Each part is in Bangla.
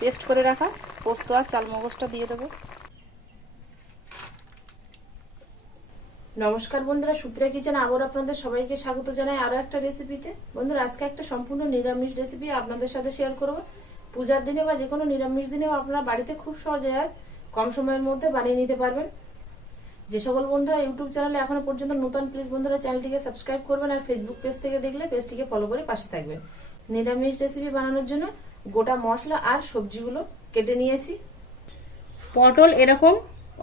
পেস্ট করে রাখা পোস্ত আর চালমগজটা দিয়ে দেবো। নমস্কার বন্ধুরা, সুপ্রিয়া কিচেন আবার আপনাদের সবাইকে স্বাগত জানাই আরো একটা রেসিপিতে। বন্ধুরা, আজকে একটা সম্পূর্ণ নিরামিষ রেসিপি আপনাদের সাথে শেয়ার করব। পূজার দিনে বা যে কোনো নিরামিষ দিনেও আপনারা বাড়িতে খুব সহজে আর কম সময়ের মধ্যে বানিয়ে নিতে পারবেন। যে সকল বন্ধুরা ইউটিউব চ্যানেলে এখনো পর্যন্ত নতুন, প্লিজ বন্ধুরা চ্যানেলটিকে সাবস্ক্রাইব করবেন আর ফেসবুক পেজ থেকে দেখলে পেজটিকে ফলো করে পাশে থাকবেন। নিরামিষ রেসিপি বানানোর জন্য গোটা মশলা আর সবজিগুলো কেটে নিয়েছি। পটল এরকম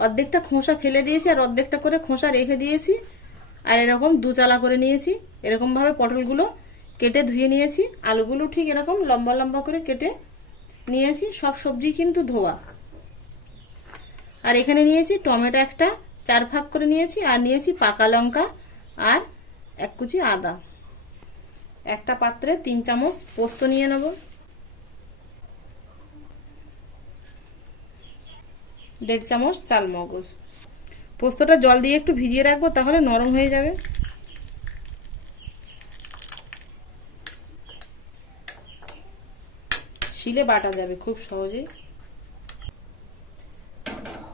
অর্ধেকটা খোসা ফেলে দিয়েছি আর অর্ধেকটা করে খোসা রেখে দিয়েছি, আর এরকম দুচালা করে নিয়েছি। এরকম ভাবে পটলগুলো কেটে ধুয়ে নিয়েছি। আলুগুলো ঠিক এরকম লম্বা লম্বা করে কেটে নিয়েছি। সব সবজি কিন্তু ধোয়া। আর এখানে নিয়েছি টমেটো একটা 4 ভাগ করে নিয়েছি, আর নিয়েছি পাকা লঙ্কা আর 1 কুচি আদা। একটা পাত্রে 3 চামচ পোস্ত নিয়ে নেব, 1.5 চামচ চালমগজ। পোস্তটা জল দিয়ে একটু ভিজিয়ে রাখবো, তাহলে নরম হয়ে যাবে। শিলে বাটা যাবে খুব সহজেই।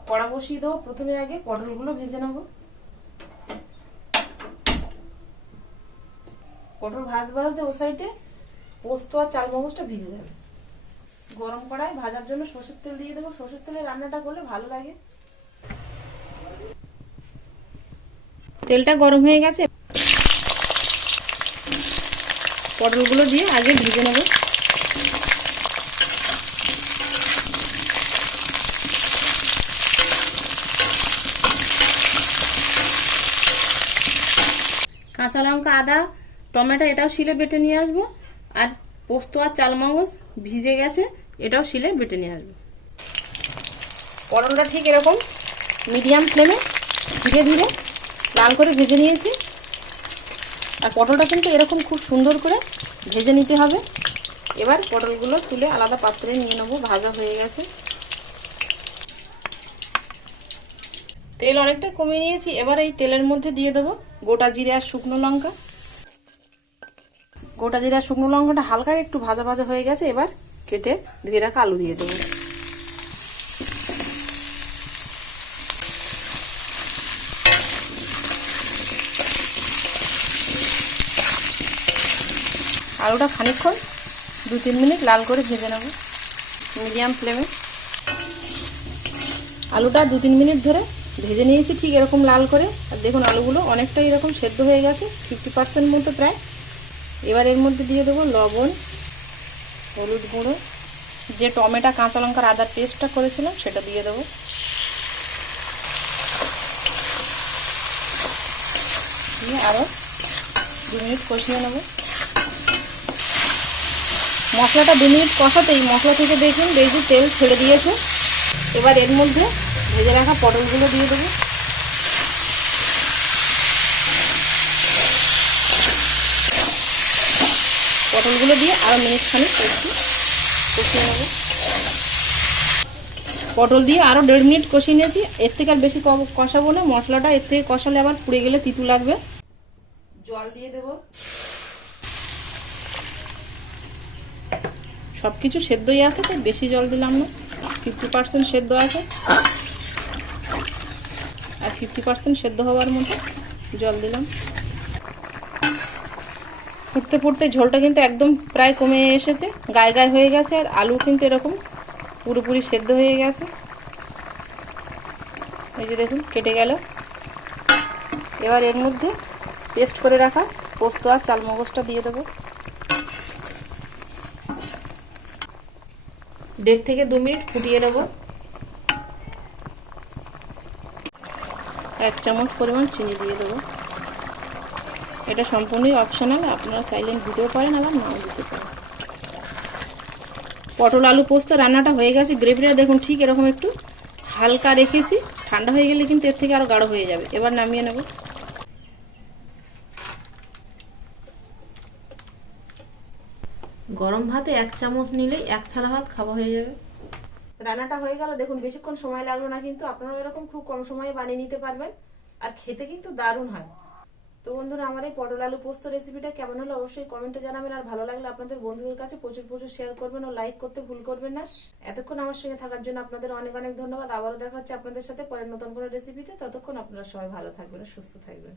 কড়া বসিয়ে দেবো। প্রথমে আগে পটলগুলো ভেজে নেব। পটল ভাজতে ও সাইডে পোস্ত আর চালমগজটা ভিজে যাবে। গরম কড়াই ভাজার জন্য সরষের তেল দিয়ে দেবো। সরষের তেলে রান্নাটা করলে ভালো লাগে। তেলটা গরম হয়ে গেছে, পটলগুলো দিয়ে আগে ভেজে নেব। কাঁচা লঙ্কা, আদা, টমেটো এটাও শিলে বেটে নিয়ে আসবো। আর পোস্ত আর চালমগজ ভিজে গেছে, এটাও শিলে বেটে নিয়ে আসবো। পটলটা ঠিক এরকম মিডিয়াম ফ্লেমে ধীরে ধীরে লাল করে ভেজে নিয়েছি। আর পটলটা কিন্তু এরকম খুব সুন্দর করে ভেজে নিতে হবে। এবার পটলগুলো তুলে আলাদা পাত্রে নিয়ে নেবো। ভাজা হয়ে গেছে। তেল অনেকটা কমিয়ে নিয়েছি। এবার এই তেলের মধ্যে দিয়ে দেবো গোটা জিরে আর শুকনো লঙ্কা। গোটা জিরা শুকনো লঙ্কাটা হালকা একটু ভাজা ভাজা হয়ে গেছে। এবার কেটে ধুয়ে রাখা আলু দিয়ে দেবো। আলুটা খানিকক্ষণ 2-3 মিনিট লাল করে ভেজে নেব মিডিয়াম ফ্লেমে। আলুটা 2-3 মিনিট ধরে ভেজে নিয়েছি ঠিক এরকম লাল করে। আর দেখুন আলুগুলো অনেকটা এরকম সেদ্ধ হয়ে গেছে, 50% মতো প্রায়। এবার এর মধ্যে দিয়ে দেবো লবণ, হলুদ গুঁড়ো, যে টমেটো, কাঁচা লঙ্কার, আদার পেস্টটা করেছিলাম সেটা দিয়ে দেবো। দিয়ে আরও 2 মিনিট কষিয়ে নেব। মশলাটা 2 মিনিট কষাতেই মশলা থেকে দেখুন বেশি তেল ছেড়ে দিয়েছে। এবার এর মধ্যে ভেজে রাখা পটলগুলো দিয়ে দেবো। পটলগুলো দিয়ে আরও মিনিট খানিক একটু কষিয়ে নেব। পটল দিয়ে আরও 1.5 মিনিট কষিয়ে নিয়েছি। এর থেকে আর বেশি কষাবো না, মশলাটা এর থেকে কষালে আবার পুড়ে গেলে তিতো লাগবে। জল দিয়ে দেব। সবকিছু সেদ্ধই আছে, তাই বেশি জল দিলাম না। 50% সেদ্ধ আছে, আর 50% সেদ্ধ হওয়ার মতো জল দিলাম। ফুটতে ফুটতে ঝোলটা কিন্তু একদম প্রায় কমে এসেছে, গায়ে গায়ে হয়ে গেছে। আর আলু কিন্তু এরকম পুরোপুরি সেদ্ধ হয়ে গেছে। এই যে দেখুন কেটে গেল। এবার এর মধ্যে পেস্ট করে রাখা পোস্ত আর চালমগজটা দিয়ে দেবো। 1.5 থেকে 2 মিনিট ফুটিয়ে নেব। 1 চামচ পরিমাণ চিনি দিয়ে দেবো। এটা সম্পূর্ণই অপশনাল, আপনারা সাইলেন্ট দিতেও পারেন আবার নাও দিতে পারেন। পটল আলু পোস্ত রান্নাটা হয়ে গেছে। গ্রেভিটা দেখুন ঠিক এরকম একটু হালকা রেখেছি, ঠান্ডা হয়ে গেলে কিন্তু এর থেকে আরও গাঢ় হয়ে যাবে। এবার নামিয়ে নেব। গরম ভাতে 1 চামচ নিলেই 1 থালা ভাত খাওয়া হয়ে যাবে। রান্নাটা হয়ে গেল। দেখুন বেশিক্ষণ সময় লাগলো না, কিন্তু আপনারা এরকম খুব কম সময়ে বানিয়ে নিতে পারবেন। আর খেতে কিন্তু দারুণ হয়। তো তো বন্ধুরা, আমার এই পটল আলু পোস্ত রেসিপিটা কেমন হলো অবশ্যই কমেন্টে জানাবেন। আর ভালো লাগলে আপনাদের বন্ধুদের কাছে প্রচুর প্রচুর শেয়ার করবেন ও লাইক করতে ভুল করবেন না। এতক্ষণ আমার সঙ্গে থাকার জন্য আপনাদের অনেক অনেক ধন্যবাদ। আবারও দেখা হচ্ছে আপনাদের সাথে পরের নতুন কোনো রেসিপিতে। ততক্ষণ আপনারা সবাই ভালো থাকবেন, সুস্থ থাকবেন।